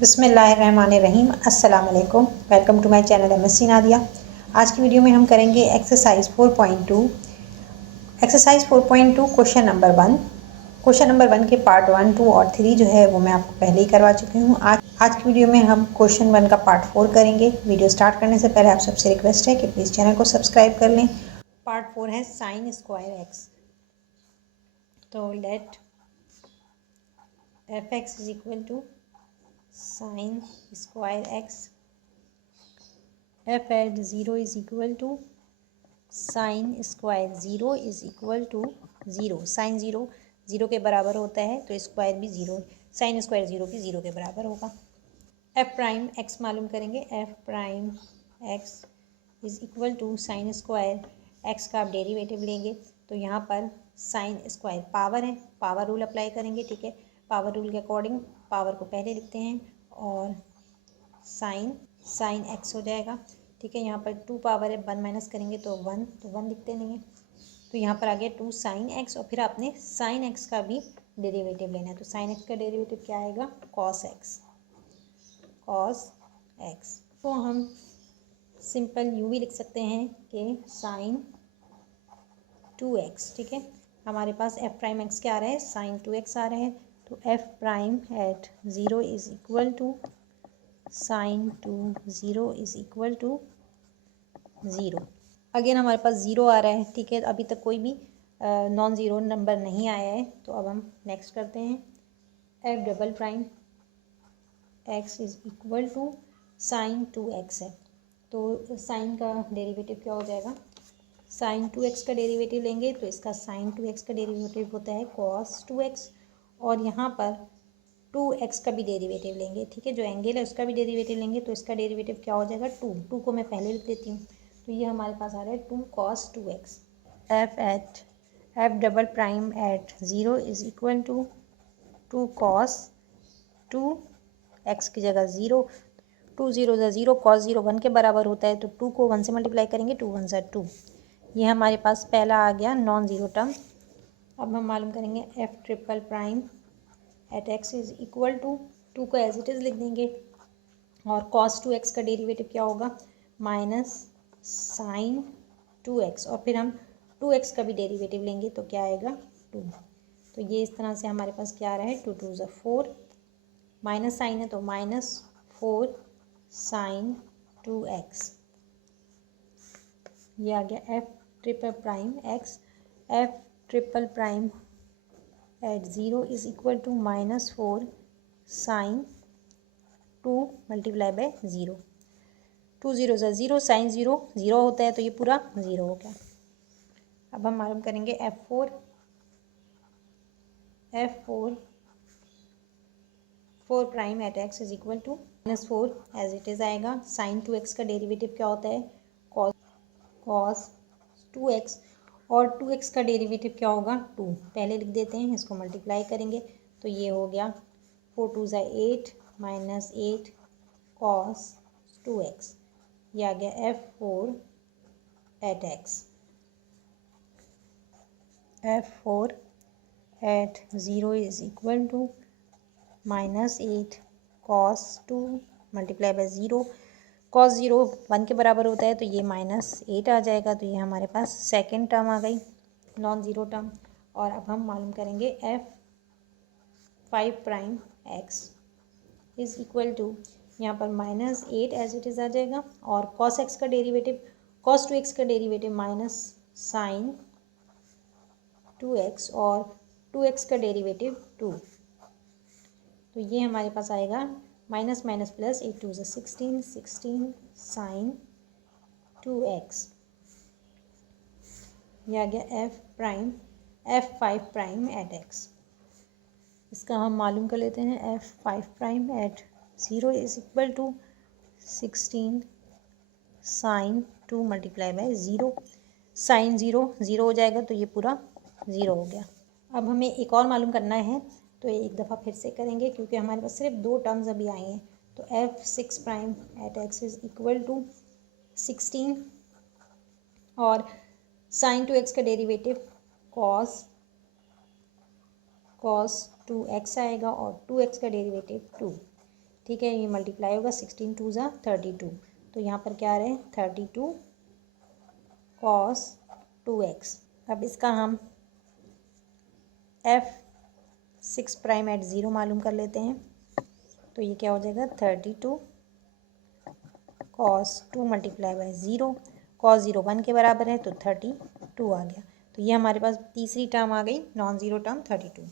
बिस्मिल्लाहिर्रहमानिर्रहीम। अस्सलाम वालेकुम। Welcome to my channel MSc Nadia. आज की वीडियो में हम करेंगे exercise 4.2। Exercise 4.2 question number 1। Question number 1 के पार्ट 1, 2 और 3 जो है वो मैं आपको पहले ही करवा चुकी हूँ। आज की वीडियो में हम क्वेश्चन 1 का पार्ट 4 करेंगे। वीडियो स्टार्ट करने से पहले आप सबसे रिक्वेस्ट है कि प्लीज़ चैनल को सब्सक्राइब कर लें। पार्ट 4 है साइन स्क्वायर एक्स। तो let f x is equal to sine square x f at 0 is equal to sine square 0 is equal to 0। Sine 0 के बराबर होता है तो स्क्वायर भी 0, साइन स्क्वायर 0 भी 0 के बराबर होगा। एफ प्राइम एक्स मालूम करेंगे। F prime x is equal to sine square x का आप डेरिवेटिव लेंगे तो यहाँ पर साइन स्क्वायर पावर है, पावर रूल अप्लाई करेंगे। ठीक है, पावर रूल के अकॉर्डिंग पावर को पहले लिखते हैं और साइन एक्स हो जाएगा। ठीक है, यहाँ पर 2 पावर है, 1 माइनस करेंगे तो 1, तो 1 लिखते नहीं है। तो यहाँ पर आ गया 2 साइन एक्स और फिर आपने साइन एक्स का भी डेरिवेटिव लेना है। तो साइन एक्स का डेरिवेटिव क्या आएगा? Cos x. तो हम सिंपल यूँ भी लिख सकते हैं कि साइन 2x। ठीक है, हमारे पास एफ प्राइम एक्स क्या आ रहा है? साइन 2x आ रहा है। तो f prime at 0 is equal to sine 0 is equal to 0। Again हमारे पास 0 आ रहा है। ठीक है, अभी तक कोई भी नॉन ज़ीरो नंबर नहीं आया है। तो अब हम नेक्स्ट करते हैं। F double prime x is equal to sine 2x है। तो साइन का डेरिवेटिव क्या हो जाएगा? साइन 2x का डेरिवेटिव लेंगे तो इसका साइन 2x का डेरिवेटिव होता है कॉस 2x और यहाँ पर 2x का भी डेरिवेटिव लेंगे। ठीक है, जो एंगल है उसका भी डेरिवेटिव लेंगे तो इसका डेरिवेटिव क्या हो जाएगा? 2 को मैं पहले लिख देती हूँ। तो ये हमारे पास आ रहा है 2 cos 2x। F double prime at 0 is equal to 2 cos 2x की जगह 0। 2 0 0, cos 0 1 के बराबर होता है तो 2 को 1 से मल्टीप्लाई करेंगे, 2 1 2। ये हमारे पास पहला आ गया नॉन ज़ीरो टर्म। अब हम मालूम करेंगे f triple prime at x is equal to 2 को एज इट इज़ लिख देंगे और cos 2x का डेरिवेटिव क्या होगा? माइनस साइन 2x और फिर हम 2x का भी डेरिवेटिव लेंगे तो क्या आएगा? 2। तो ये इस तरह से हमारे पास क्या आ रहा है? 2 2 4, माइनस साइन है तो माइनस 4 साइन 2x। ये आ गया f triple prime x. F triple prime at 0 is equal to minus 4 sine 2 multiply by 0। 2 0 0, sine 0 होता है तो ये पूरा 0 हो गया। अब हम मालूम करेंगे f four prime at x is equal to minus 4 as it is आएगा। साइन 2x का डेरिवेटिव क्या होता है? कॉस 2x और 2x का डेरिवेटिव क्या होगा? 2 पहले लिख देते हैं, इसको मल्टीप्लाई करेंगे तो ये हो गया 4 2 8 माइनस 8 कॉस 2x। ये आ गया F4 at x. F4 at 0 is equal to minus 8 cos 2 multiply by 0। Cos 0 1 के बराबर होता है तो ये माइनस 8 आ जाएगा। तो ये हमारे पास सेकेंड टर्म आ गई, नॉन ज़ीरो टर्म। और अब हम मालूम करेंगे F5 prime x is equal to, यहाँ पर माइनस 8 एज इट इज़ आ जाएगा और कॉस एक्स का डेरिवेटिव, कॉस 2x का डेरिवेटिव माइनस साइन 2x और 2x का डेरिवेटिव 2। तो ये हमारे पास आएगा minus minus plus 8 2 16 sign 2x। ये आ गया F5 प्राइम एट एक्स। इसका हम मालूम कर लेते हैं। F5 prime at 0 is equal to 16 sine 2 multiply by 0। Sine 0 हो जाएगा तो ये पूरा 0 हो गया। अब हमें एक और मालूम करना है तो एक दफ़ा फिर से करेंगे क्योंकि हमारे पास सिर्फ 2 टर्म्स अभी आई हैं। तो F6 prime at x is equal to 16 और साइन 2x का डेरिवेटिव कॉस 2x आएगा और 2x का डेरिवेटिव 2। ठीक है, ये मल्टीप्लाई होगा 16 2 ज़ा 32। तो यहाँ पर क्या आ रहा है 32 cos 2x। अब इसका हम f6 प्राइम एट 0 मालूम कर लेते हैं। तो ये क्या हो जाएगा 32 cos 2 मल्टीप्लाई बाई 0, cos 0 1 के बराबर है तो 32 आ गया। तो ये हमारे पास तीसरी टर्म आ गई, नॉन ज़ीरो टर्म 32।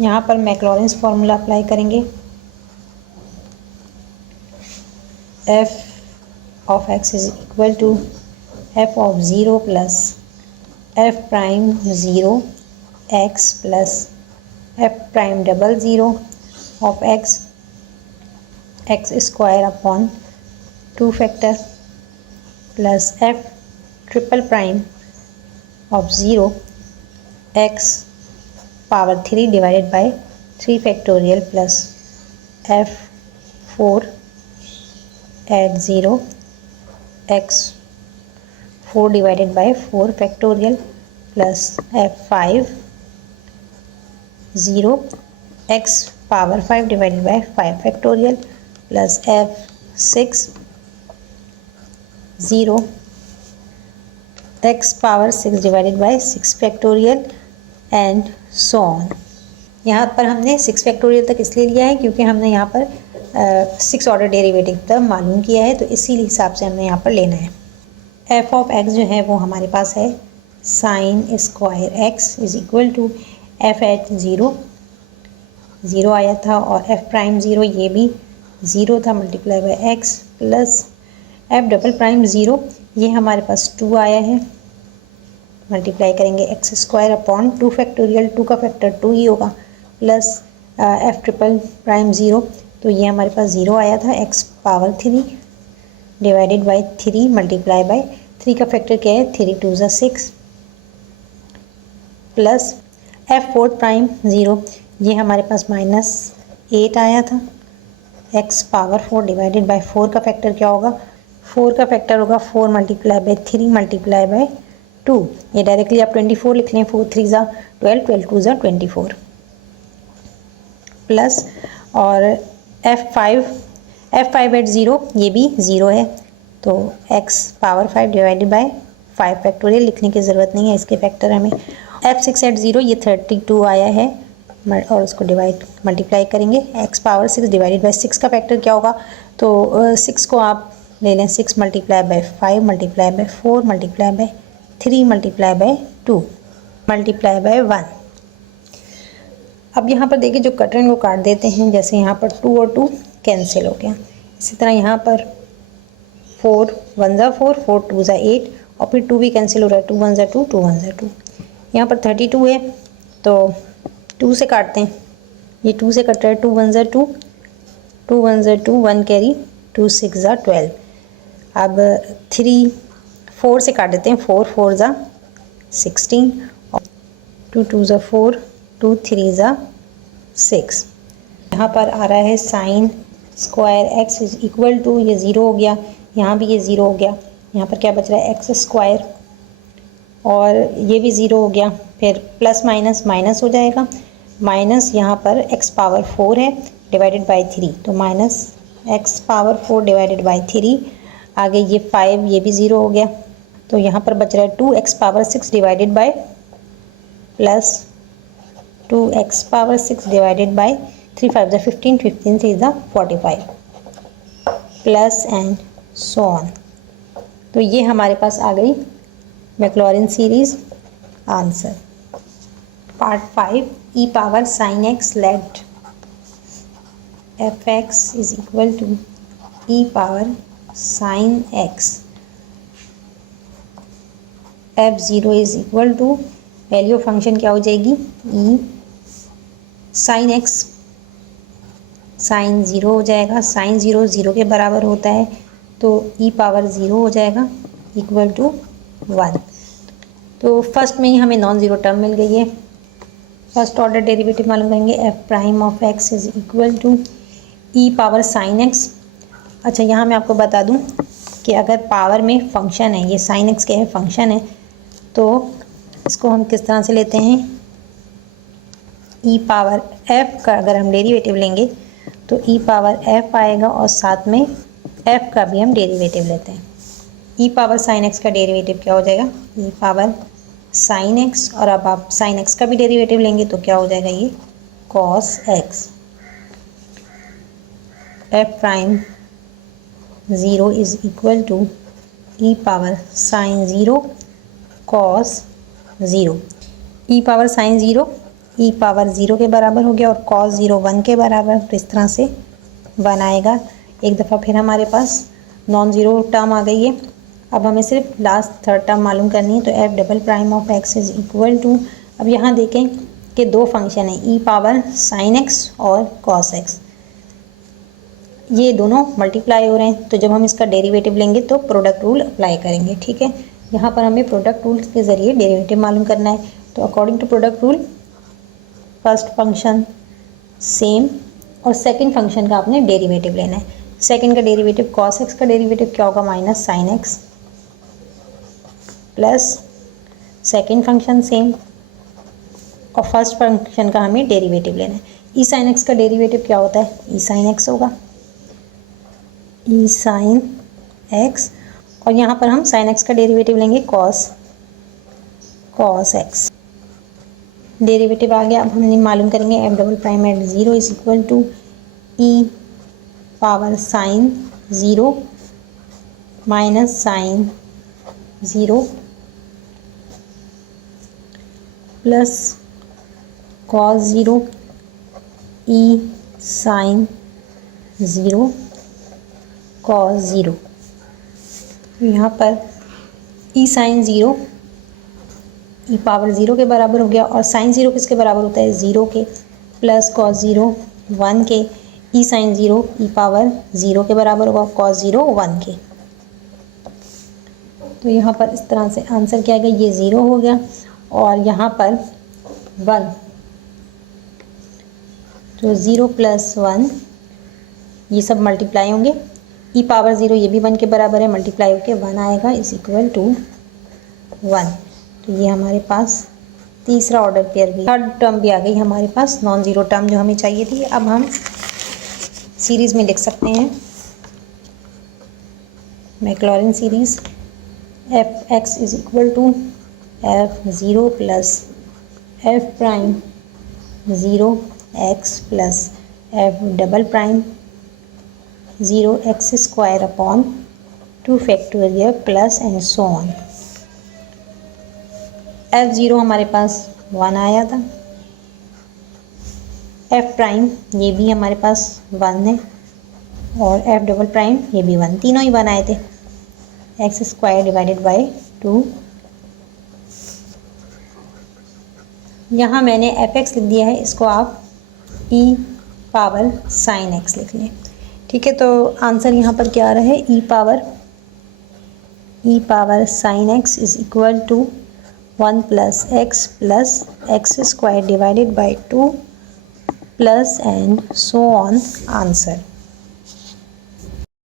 यहाँ पर मैक्लॉरेंस फार्मूला अप्लाई करेंगे। f of x is equal to f of 0 plus f prime 0 x plus f prime double 0 of x square upon 2 factor plus f triple prime of 0 x power 3 divided by 3 factorial plus f 4 at 0 x 4 divided by 4 factorial plus f5 0 x power 5 divided by 5 factorial plus f6 0 x power 6 divided by 6 factorial and so on. यहाँ पर हमने 6 factorial तक इसलिए लिया है क्योंकि हमने यहाँ पर 6 ऑर्डर डेरिवेटिव तक मालूम किया है, तो इसी हिसाब से हमने यहाँ पर लेना है। f ऑफ x जो है वो हमारे पास है sine square x is equal to f at 0 आया था और f प्राइम 0 ये भी 0 था multiply by x plus f double prime 0 ये हमारे पास 2 आया है, मल्टीप्लाई करेंगे x स्क्वायर अपॉन 2 फैक्टोरियल, 2 का फैक्टर 2 ही होगा प्लस f ट्रिपल प्राइम 0 तो ये हमारे पास 0 आया था, x power 3 divided by 3 multiply by 3 का फैक्टर क्या है 3 2 ज़ा 6 प्लस f फोर्थ प्राइम 0 ये हमारे पास -8 आया था, x पावर 4 डिवाइडेड बाय 4 का फैक्टर क्या होगा 4 का फैक्टर होगा 4 मल्टीप्लाई बाय 3 मल्टीप्लाई बाय 2, ये डायरेक्टली आप 24 लिख लें, 4 3 ज़ा 12 12 2 ज़ा 24 प्लस और f5 एट 0 ये भी 0 है तो x power 5 divided by 5 factorial लिखने की ज़रूरत नहीं है, इसके फैक्टर हमें f6 एट 0 ये 32 आया है और उसको डिवाइड मल्टीप्लाई करेंगे, x पावर 6 डिवाइडेड बाय 6 का फैक्टर क्या होगा तो 6 को आप ले लें 6 multiply by 5 multiply by 4 multiply by 3 multiply by 2 multiply bye 1। अब यहाँ पर देखिए जो कटर हैं वो काट देते हैं, जैसे यहाँ पर 2 और 2 कैंसिल हो गया, इसी तरह यहाँ पर 4 1 ज़ा 4 4 2 ज़ा 8 और फिर 2 भी कैंसिल हो रहा है 2 1 ज़ा 2 2 1 ज़ा 2। यहाँ पर 32 है तो 2 से काटते हैं, ये 2 से कट रहा है 2 1 ज़ा 2 2 1 ज़ा 2 1 कैरी 2 6 ज़ा 12। अब 3 4 से काट देते हैं 4 4 ज़ा 16 और 2 2 ज़ा 4 2 3 ज़ा 6। यहाँ पर आ रहा है sine square x is equal to, ये 0 हो गया, यहाँ भी ये 0 हो गया, यहाँ पर क्या बच रहा है x स्क्वायर और ये भी 0 हो गया, फिर प्लस माइनस माइनस हो जाएगा, माइनस यहाँ पर x पावर 4 है डिवाइडेड बाय 3 तो minus x power 4 divided by 3, आगे ये 5 ये भी 0 हो गया तो यहाँ पर बच रहा है 2x power 6 divided by plus 2x power 6 divided by 3 5 ज़ा 15 15 3 ज़ा 45 प्लस एंड सो ऑन। तो ये हमारे पास आ गई Maclaurin series answer. Part 5 e power sine x let f x is equal to e power sine x f0 is equal to value function क्या हो जाएगी ई साइन एक्स, साइन 0 हो जाएगा, साइन 0 0 के बराबर होता है तो ई पावर 0 हो जाएगा इक्वल टू 1। तो फर्स्ट में ही हमें नॉन ज़ीरो टर्म मिल गई है, फर्स्ट ऑर्डर डेरिवेटिव मालूम करेंगे f prime of x is equal to e power sine x. अच्छा यहाँ मैं आपको बता दूँ कि अगर पावर में फंक्शन है, ये साइन एक्स क्या है फंक्शन है, तो इसको हम किस तरह से लेते हैं ई पावर एफ का अगर हम डेरिवेटिव लेंगे तो ई पावर एफ आएगा और साथ में एफ का भी हम डेरिवेटिव लेते हैं। ई पावर साइन एक्स का डेरिवेटिव क्या हो जाएगा, ई पावर साइन एक्स, और अब आप साइन एक्स का भी डेरिवेटिव लेंगे तो क्या हो जाएगा, ये cos x. F prime 0 is equal to e power sine 0 cos 0। E power sine 0 e power 0 के बराबर हो गया और कॉस 0 1 के बराबर, तो इस तरह से 1 आएगा। एक दफ़ा फिर हमारे पास नॉन ज़ीरो टर्म आ गई है। अब हमें सिर्फ लास्ट थर्ड टर्म मालूम करनी है, तो f double prime of x is equal to, अब यहाँ देखें कि दो फंक्शन है, ई पावर साइन एक्स और कॉस एक्स, ये दोनों मल्टीप्लाई हो रहे हैं। तो जब हम इसका डेरिवेटिव लेंगे तो प्रोडक्ट रूल अप्लाई करेंगे, ठीक है। यहाँ पर हमें प्रोडक्ट रूल के ज़रिए डेरिवेटिव मालूम करना है। तो according to product rule first function same और सेकंड फंक्शन का आपने डेरिवेटिव लेना है। सेकंड का डेरिवेटिव कॉस एक्स का डेरिवेटिव क्या होगा, minus sine x, plus second function same और फर्स्ट फंक्शन का हमें डेरिवेटिव लेना है। ई साइन एक्स का डेरिवेटिव क्या होता है, ई साइन एक्स होगा, ई साइन एक्स, और यहाँ पर हम साइन एक्स का डेरिवेटिव लेंगे कॉस एक्स। डेरिवेटिव आ गया। अब हम मालूम करेंगे f double prime at 0 is equal to e power sine 0 minus sine 0 plus cos 0 e sine 0 cos 0। यहाँ पर ई साइन 0 ई पावर 0 के बराबर हो गया और साइन 0 किसके बराबर होता है, 0 के, प्लस कॉस 0 1 के, ई साइन 0 ई पावर 0 के बराबर होगा, कॉस 0 1 के। तो यहाँ पर इस तरह से आंसर क्या आएगा, ये 0 हो गया और यहाँ पर 1, तो 0 प्लस 1 ये सब मल्टीप्लाई होंगे, ई पावर 0 ये भी 1 के बराबर है, मल्टीप्लाई होके 1 आएगा इज इक्वल टू 1। तो ये हमारे पास तीसरा ऑर्डर पेयर भी, थर्ड टर्म भी आ गई हमारे पास, नॉन ज़ीरो टर्म जो हमें चाहिए थी। अब हम सीरीज़ में लिख सकते हैं Maclaurin series, f x is equal to f 0 plus f prime 0 x plus f double prime 0 x square upon 2 factorial plus and so on. F0 हमारे पास 1 आया था, F प्राइम ये भी हमारे पास 1 है और F डबल प्राइम ये भी 1, तीनों ही 1 आए थे, एक्स स्क्वायर डिवाइडेड बाई 2। यहाँ मैंने fx लिख दिया है, इसको आप e पावर साइन x लिख लें, ठीक है। तो आंसर यहाँ पर क्या आ रहा है, e power sine x is equal to 1 plus x square divided by 2 plus and so on answer.